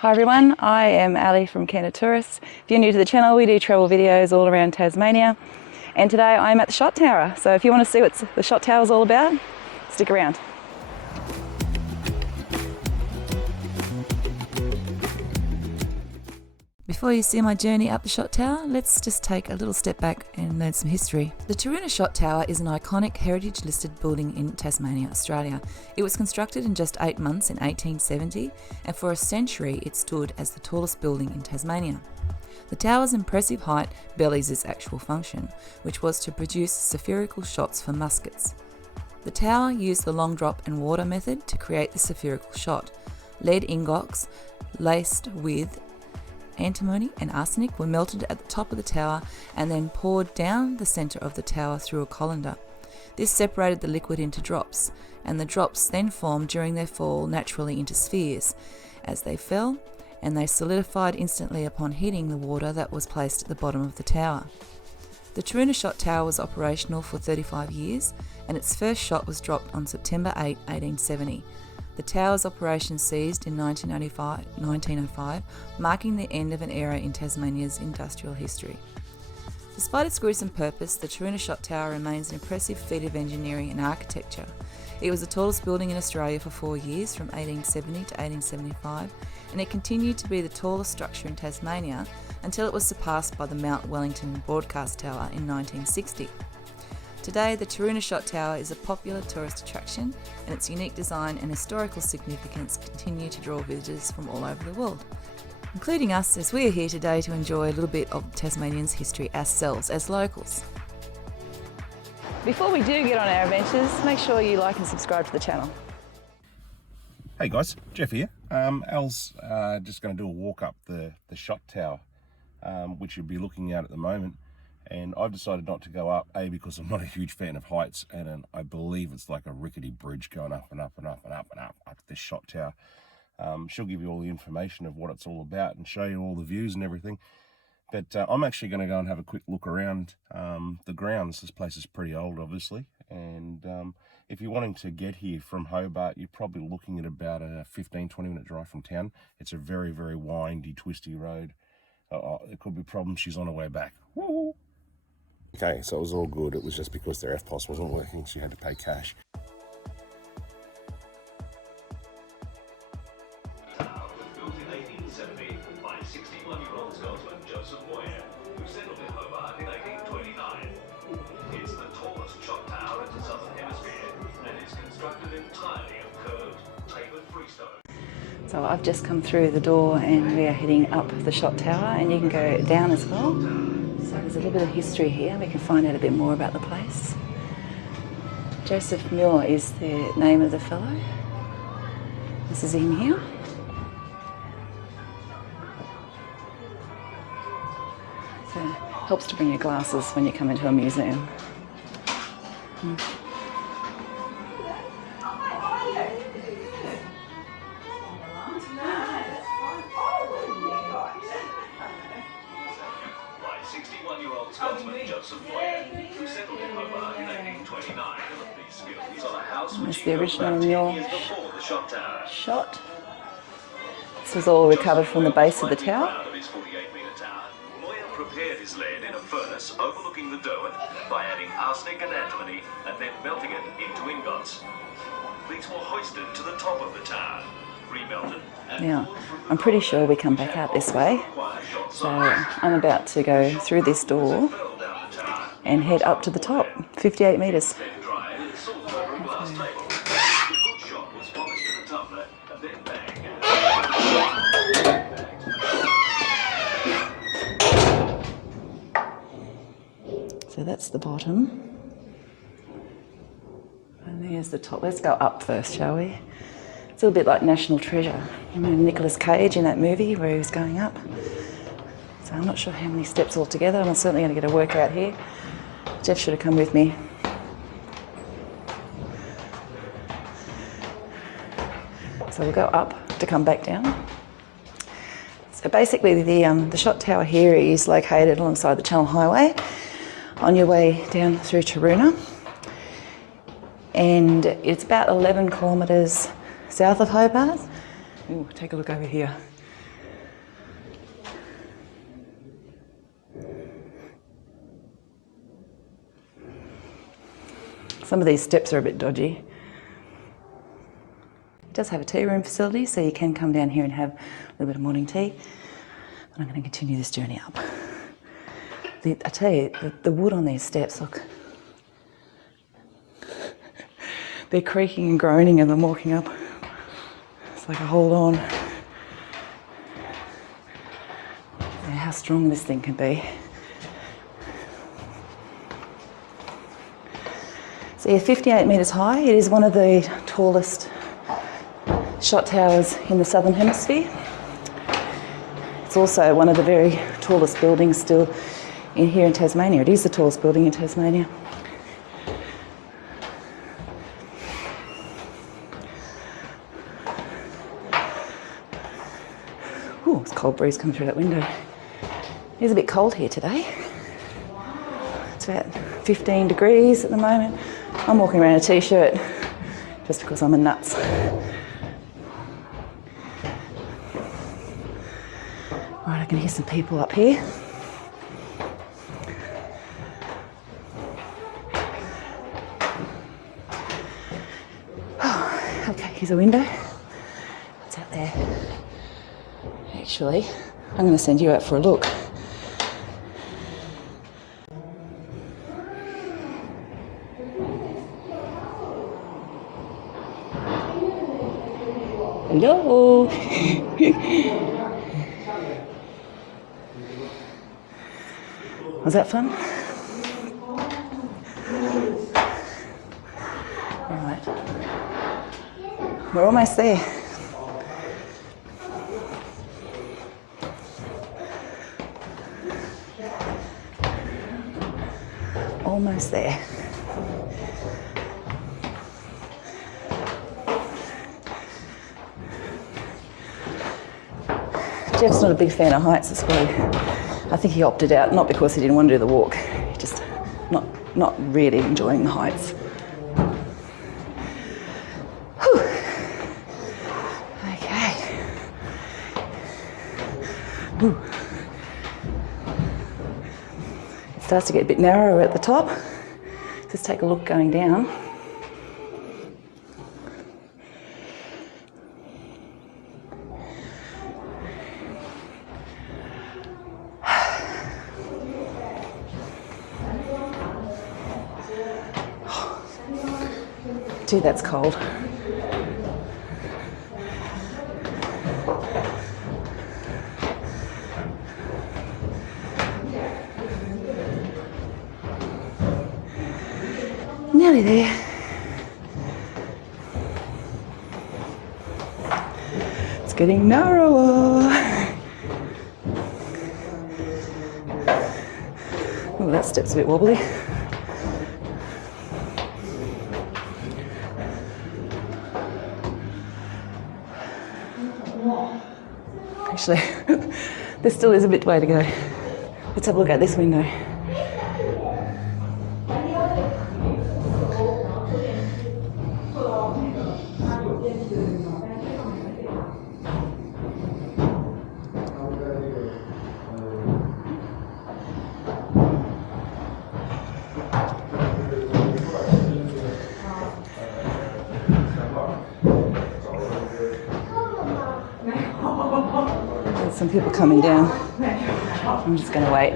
Hi everyone, I am Ali from Candid Tourists. If you're new to the channel, we do travel videos all around Tasmania. And today I'm at the Shot Tower. So if you want to see what the Shot Tower is all about, stick around. Before you see my journey up the Shot Tower, let's just take a little step back and learn some history. The Taroona Shot Tower is an iconic heritage-listed building in Tasmania, Australia. It was constructed in just 8 months in 1870, and for a century it stood as the tallest building in Tasmania. The tower's impressive height belies its actual function, which was to produce spherical shots for muskets. The tower used the long drop and water method to create the spherical shot. Lead ingots laced with antimony and arsenic were melted at the top of the tower and then poured down the centre of the tower through a colander. This separated the liquid into drops, and the drops then formed during their fall naturally into spheres. As they fell, and they solidified instantly upon hitting the water that was placed at the bottom of the tower. The Taroona Shot Tower was operational for 35 years, and its first shot was dropped on September 8, 1870. The tower's operation ceased in 1905, marking the end of an era in Tasmania's industrial history. Despite its gruesome purpose, the Taroona Shot Tower remains an impressive feat of engineering and architecture. It was the tallest building in Australia for 4 years, from 1870 to 1875, and it continued to be the tallest structure in Tasmania until it was surpassed by the Mount Wellington Broadcast Tower in 1960. Today, the Taroona Shot Tower is a popular tourist attraction, and its unique design and historical significance continue to draw visitors from all over the world, including us, as we are here today to enjoy a little bit of Tasmanian's history ourselves as locals. Before we do get on our adventures, make sure you like and subscribe to the channel. Hey guys, Jeff here. Al's just going to do a walk up the Shot Tower, which you'll be looking at the moment. And I've decided not to go up, A, because I'm not a huge fan of heights, and I believe it's like a rickety bridge going up and up and up and up and up this Shot Tower. She'll give you all the information of what it's all about and show you all the views and everything. But I'm actually going to go and have a quick look around the grounds. This place is pretty old, obviously, and if you're wanting to get here from Hobart, you're probably looking at about a 15-20 minute drive from town. It's a very, very windy, twisty road. There could be problems. She's on her way back. Woo! Okay, so it was all good. It was just because their FPOS wasn't working, so you had to pay cash. Built in 1870 by 61-year-old Scotsman Joseph Moyer, who settled in Hobart in 1829. It's the tallest shot tower in the Southern Hemisphere and is constructed entirely of curved, tapered freestone. So I've just come through the door and we are heading up the Shot Tower, and you can go down as well. So there's a little bit of history here. We can find out a bit more about the place. Joseph Muir is the name of the fellow. This is him here. So it helps to bring your glasses when you come into a museum. Scotsman Joseph Moyer, who settled in Hobart in 1829. He's on a house which That's the original Muir before the Shot Tower. shot. This was all recovered from the base of the tower. Moyer prepared his lead in a furnace overlooking the Derwent by adding arsenic and antimony and then melting it into ingots. These were hoisted to the top of the tower, remelted. Now, I'm pretty sure we come back out this way. So I'm about to go through this door and head up to the top, 58 metres. So that's the bottom. And there's the top. Let's go up first, shall we? It's a little bit like National Treasure. Remember Nicolas Cage in that movie where he was going up? So I'm not sure how many steps altogether. I'm certainly going to get a workout here. Jeff should have come with me. So we'll go up to come back down. So basically the Shot Tower here is located alongside the Channel Highway on your way down through Taroona. And it's about 11 kilometres south of Hobart. Ooh, take a look over here. Some of these steps are a bit dodgy. It does have a tea room facility, so you can come down here and have a little bit of morning tea. But I'm going to continue this journey up. I tell you, the wood on these steps, look, they're creaking and groaning as I'm walking up. It's like a hold on. Yeah, how strong this thing can be. So yeah, 58 metres high. It is one of the tallest shot towers in the Southern Hemisphere. It's also one of the very tallest buildings still here in Tasmania. It is the tallest building in Tasmania. Ooh, it's a cold breeze coming through that window. It is a bit cold here today. It's about 15 degrees at the moment. I'm walking around in a t-shirt just because I'm a nuts. Right, I can hear some people up here. Oh, okay, here's a window. What's out there? Actually, I'm going to send you out for a look. Hello. Was that fun? All right. We're almost there. Almost there. Jeff's not a big fan of heights, that's why I think he opted out, not because he didn't want to do the walk, he just not really enjoying the heights. Whew. Okay. Ooh. It starts to get a bit narrower at the top. Just take a look going down. Gee, that's cold. Nearly there. It's getting narrower. Oh, that step's a bit wobbly. Actually, there still is a bit way to go. Let's have a look out this window. There's some people coming down. I'm just going to wait.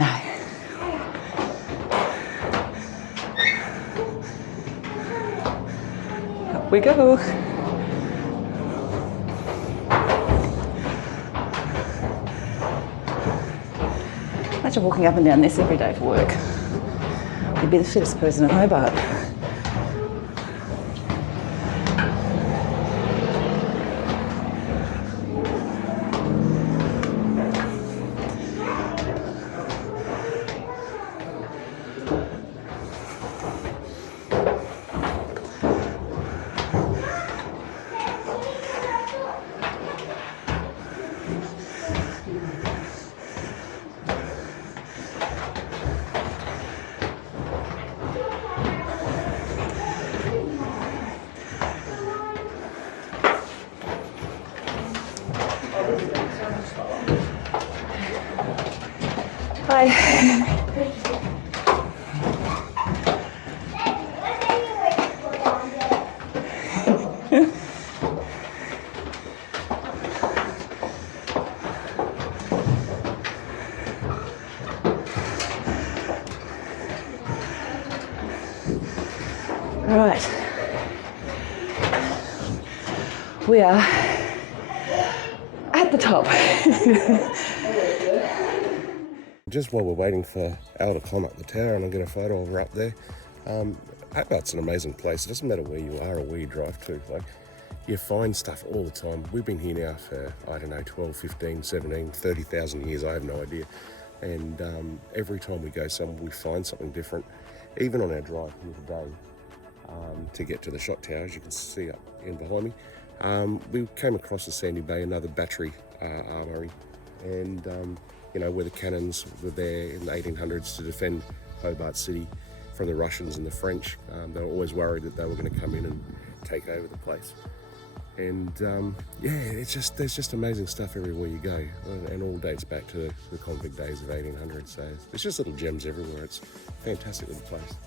No. Up we go. Imagine walking up and down this every day for work. You'd be the fittest person in Hobart. Hi. Right. We are at the top. Just while we're waiting for Al to climb up the tower and I'll get a photo of her up there. Hobart's an amazing place. It doesn't matter where you are or where you drive to. Like, you find stuff all the time. We've been here now for, I don't know, 12, 15, 17, 30,000 years. I have no idea. And every time we go somewhere, we find something different. Even on our drive here today, to get to the shot tower, as you can see up in behind me, we came across the Sandy Bay, another battery armoury, and you know, where the cannons were there in the 1800s to defend Hobart City from the Russians and the French. They were always worried that they were going to come in and take over the place. And yeah, there's just amazing stuff everywhere you go, and all dates back to the convict days of 1800. So there's just little gems everywhere. It's a fantastic little place.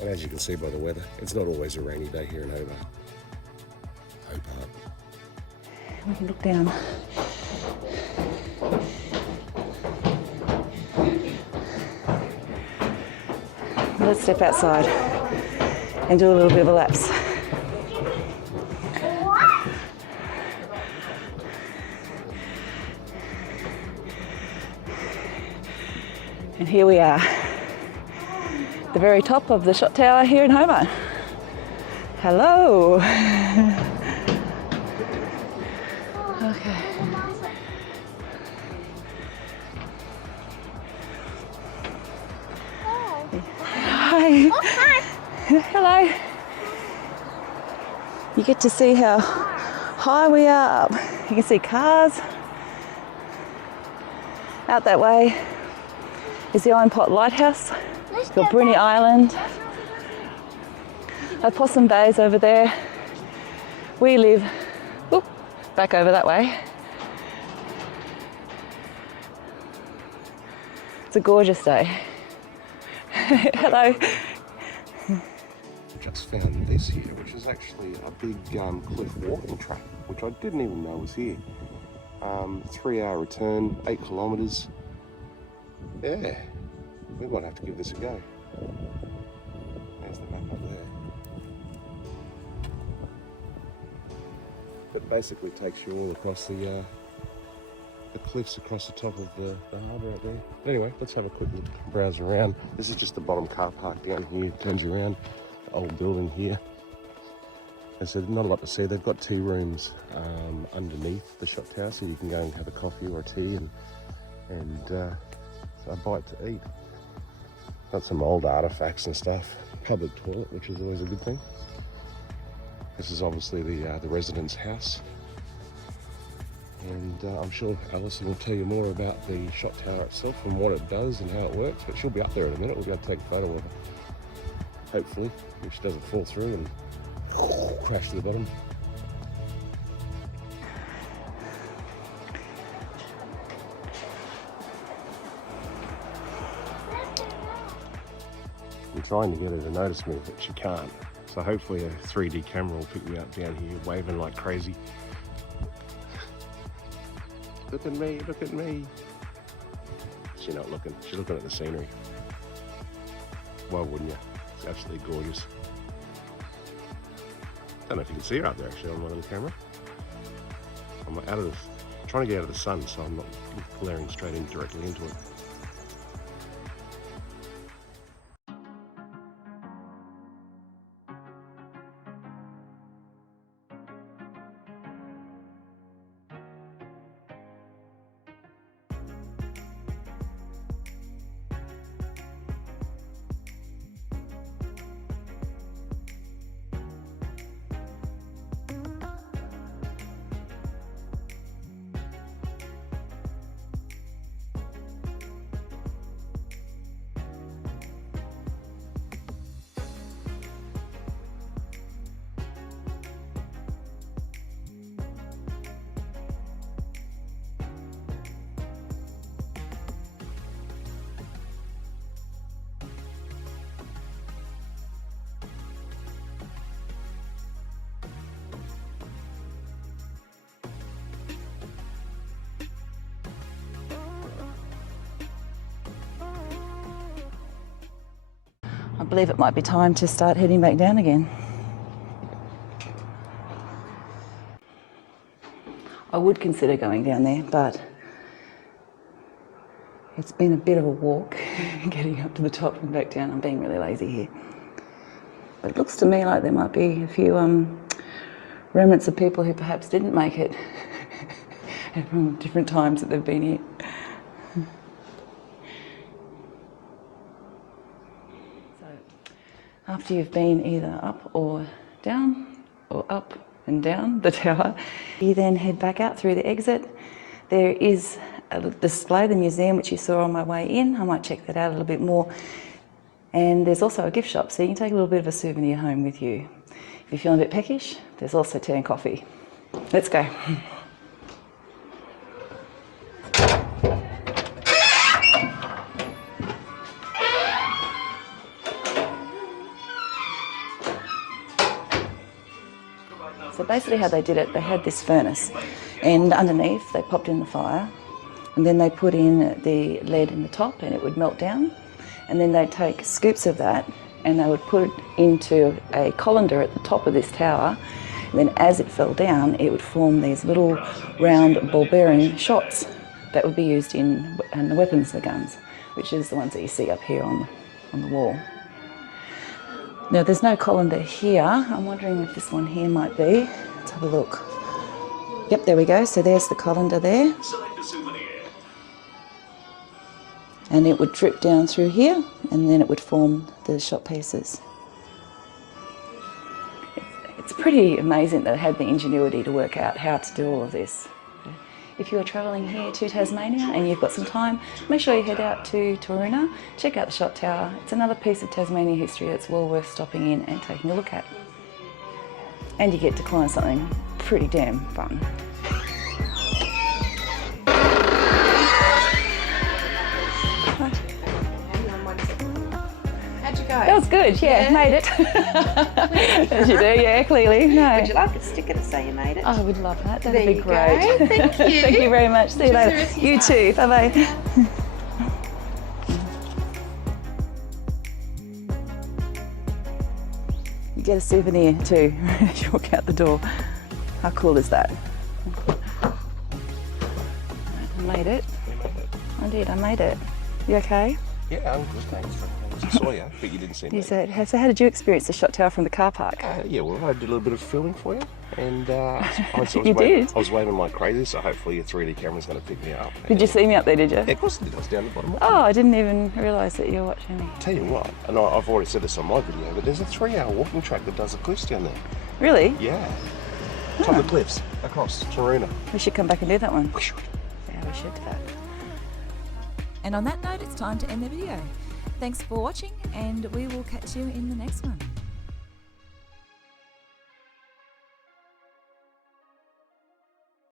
And as you can see by the weather, it's not always a rainy day here in Hobart. We can look down. Let's step outside and do a little bit of a lapse. And here we are, the very top of the shot tower here in Hobart. Hello. Okay. Hi. Oh, hi. Hello. You get to see how high we are up. You can see cars. Out that way is the Iron Pot Lighthouse. You've got Bruni Island. Possum Bay's over there. We live back over that way. It's a gorgeous day. Hello. Just found this here, which is actually a big cliff walking track, which I didn't even know was here. 3-hour return, 8 kilometres. Yeah, we might have to give this a go. There's the map up there. It basically takes you all across the cliffs across the top of the harbour out there. But anyway, let's have a quick look, browse around. This is just the bottom car park down here. It turns you around. The old building here. As I said, not a lot to see. They've got tea rooms underneath the shot tower, so you can go and have a coffee or a tea and a bite to eat. Got some old artifacts and stuff. Public toilet, which is always a good thing. This is obviously the resident's house. And I'm sure Alison will tell you more about the shot tower itself and what it does and how it works, but she'll be up there in a minute. We'll be able to take a photo of her, hopefully, if she doesn't fall through and crash to the bottom. I'm trying to get her to notice me, but she can't. So hopefully a 3D camera will pick me up down here, waving like crazy. Look at me, look at me. She's not looking, she's looking at the scenery. Why wouldn't you? It's absolutely gorgeous. Don't know if you can see her out there actually on my little camera. I'm trying to get out of the sun, so I'm not glaring straight in directly into it. believe it might be time to start heading back down again. I would consider going down there, but it's been a bit of a walk getting up to the top and back down. I'm being really lazy here. But it looks to me like there might be a few remnants of people who perhaps didn't make it from different times that they've been here. So after you've been either up or down, or up and down the tower, you then head back out through the exit. There is a display, the museum, which you saw on my way in. I might check that out a little bit more. And there's also a gift shop, so you can take a little bit of a souvenir home with you. If you're feeling a bit peckish, there's also tea and coffee. Let's go. So basically how they did it, they had this furnace, and underneath they popped in the fire, and then they put in the lead in the top and it would melt down, and then they'd take scoops of that and they would put it into a colander at the top of this tower, and then as it fell down it would form these little round ball bearing shots that would be used in the weapons, the guns, which is the ones that you see up here on the wall. Now there's no colander here. I'm wondering if this one here might be. Let's have a look. Yep, there we go. So there's the colander there. And it would drip down through here and then it would form the shot pieces. It's pretty amazing that they had the ingenuity to work out how to do all of this. If you're travelling here to Tasmania and you've got some time, make sure you head out to Taroona, check out the shot tower. It's another piece of Tasmania history that's well worth stopping in and taking a look at. And you get to climb something pretty damn fun. How'd you go? That was good, yeah, made it. As you do, yeah, clearly. No. Would you like a sticker to say you made it? I would love that. That'd There be you great. go. Thank you. Thank you very much. See you Enjoy the later. rest of your You too. Bye bye. You get a souvenir too as you walk out the door. How cool is that? I made it. You made it. I did. I made it. You okay? Yeah, I'm good, thanks. I saw you, but you didn't see me. You said, so how did you experience the shot tower from the car park? Yeah, well, I did a little bit of filming for you, and You did? I was waving like crazy, so hopefully your 3D camera's going to pick me up. Did you see me up there, did you? Yeah, of course I did. I was down the bottom. Oh, I didn't even realise that you were watching me. Tell you what, and I've already said this on my video, but there's a 3-hour walking track that does the cliffs down there. Really? Yeah. Top of the cliffs, across Taroona. We should come back and do that one. We should. Yeah, we should do that. And on that note, it's time to end the video. Thanks for watching, and we will catch you in the next one.